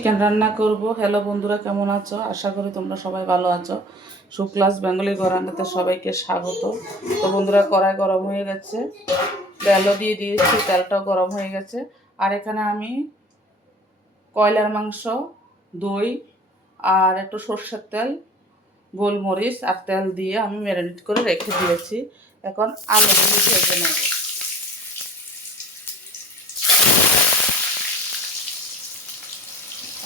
Chicken রান্না করব। Hello বন্ধুরা, কেমন আছো? আশা করি তোমরা সবাই ভালো আছো। শুক্লাস বেঙ্গলি রান্নাতে সবাইকে স্বাগত। তো বন্ধুরা, কড়াই গরম হয়ে গেছে, তেলও দিয়ে দিয়েছি, তেলটাও গরম হয়ে গেছে। আর এখানে আমি কয়লার মাংস, দই আর একটু সর্ষের তেল, গোলমরিচ আর তেল দিয়ে আমি ম্যারিনেট করে রেখে দিয়েছি। এখন আলুগুলো ভেজে নেব।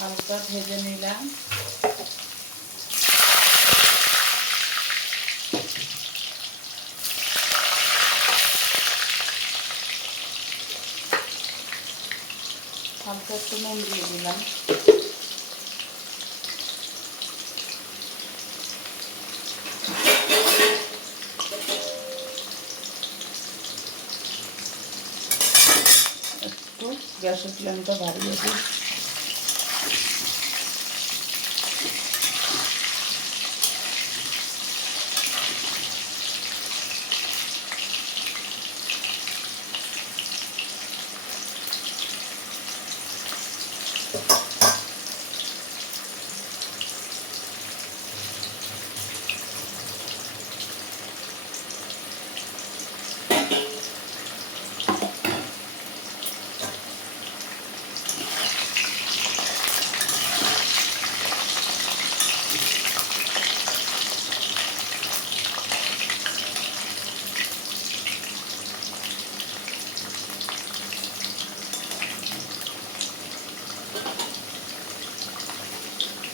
আলুটা ভেজে নিলাম। হালকা একটু নুন দিয়ে দিলাম। একটু গ্যাসের ফ্লেমটা বাড়িয়ে দিই।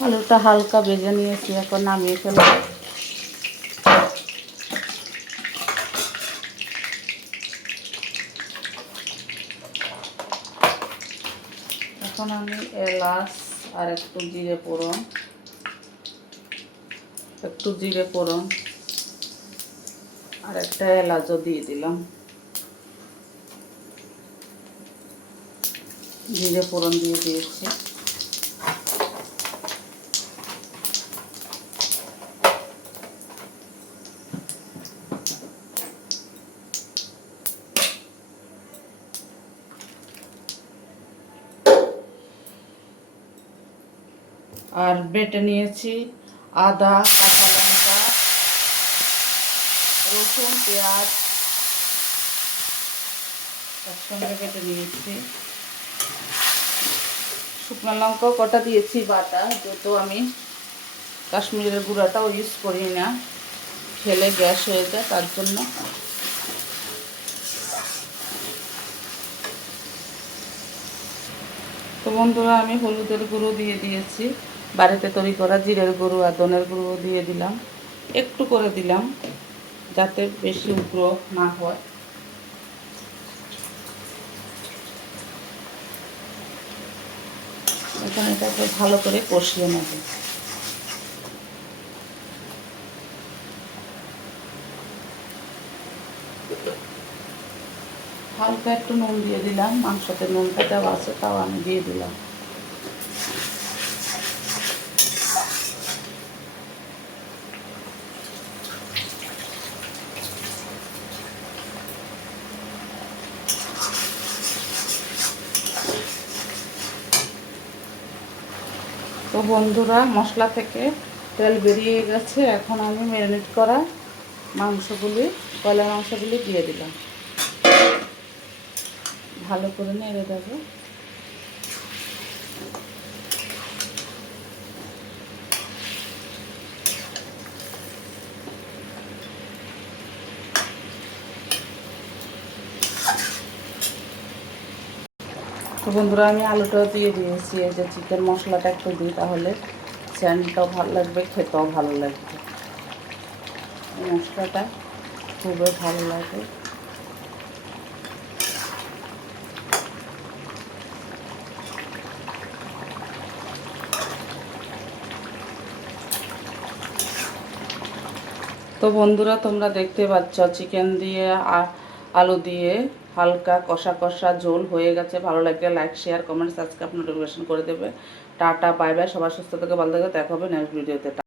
আলুটা হালকা ভেজে নিয়েছি, এখন নামিয়ে ফেলব। এখন আমি এলাচ আর একটু জিরে ফোড়ন আর একটা এলাচও দিয়ে দিলাম। জিরে ফোড়ন দিয়ে দিয়েছি। আর বেটে নিয়েছি আদা, কাঁচা লঙ্কা, রসুন, পেঁয়াজ একসঙ্গে বেটে নিয়েছি। শুকনো লঙ্কাও কটা দিয়েছি বাটা, যেহেতু আমি কাশ্মীরের গুঁড়াটাও ইউজ করি না, খেলে গ্যাস হয়ে যায়, তার জন্য। তো বন্ধুরা, আমি হলুদের গুঁড়ো দিয়ে দিয়েছি, বাড়িতে তৈরি করা জিরের গুঁড়ো আর ধনের গুঁড়ো দিয়ে দিলাম, একটু করে দিলাম যাতে বেশি উগ্র না হয়। এখন এটাকে ভালো করে কষিয়ে নেব। হালকা একটু নুন দিয়ে দিলাম, মাংসতে নুনটা দেওয়া আছে, তাও আমি দিয়ে দিলাম। তো বন্ধুরা, মশলা থেকে তেল বেরিয়ে গেছে, এখন আমি ম্যারিনেট করা কয়লার মাংসগুলি দিয়ে দিলাম। ভালো করে নেড়ে দেবো। তো বন্ধুরা, আমি আলুটাও দিয়ে দিয়েছি। এই যে চিকেন মশলাটা একটু দিই, তাহলে স্যান্ডটাও ভালো লাগবে, খেতেও ভালো লাগবে। এই মশলাটা খুবই ভালো লাগে। তো বন্ধুরা, তোমরা দেখতে পাচ্ছ চিকেন দিয়ে আলু দিয়ে হালকা কষা কষা ঝোল হয়ে গেছে। ভালো লাগলে like, share, comment, subscribe, notification করে দেবে। Tata, bye bye. সবার সুস্থ থেকে ভালো থেকে দেখা হবে নেক্সট ভিডিওতে।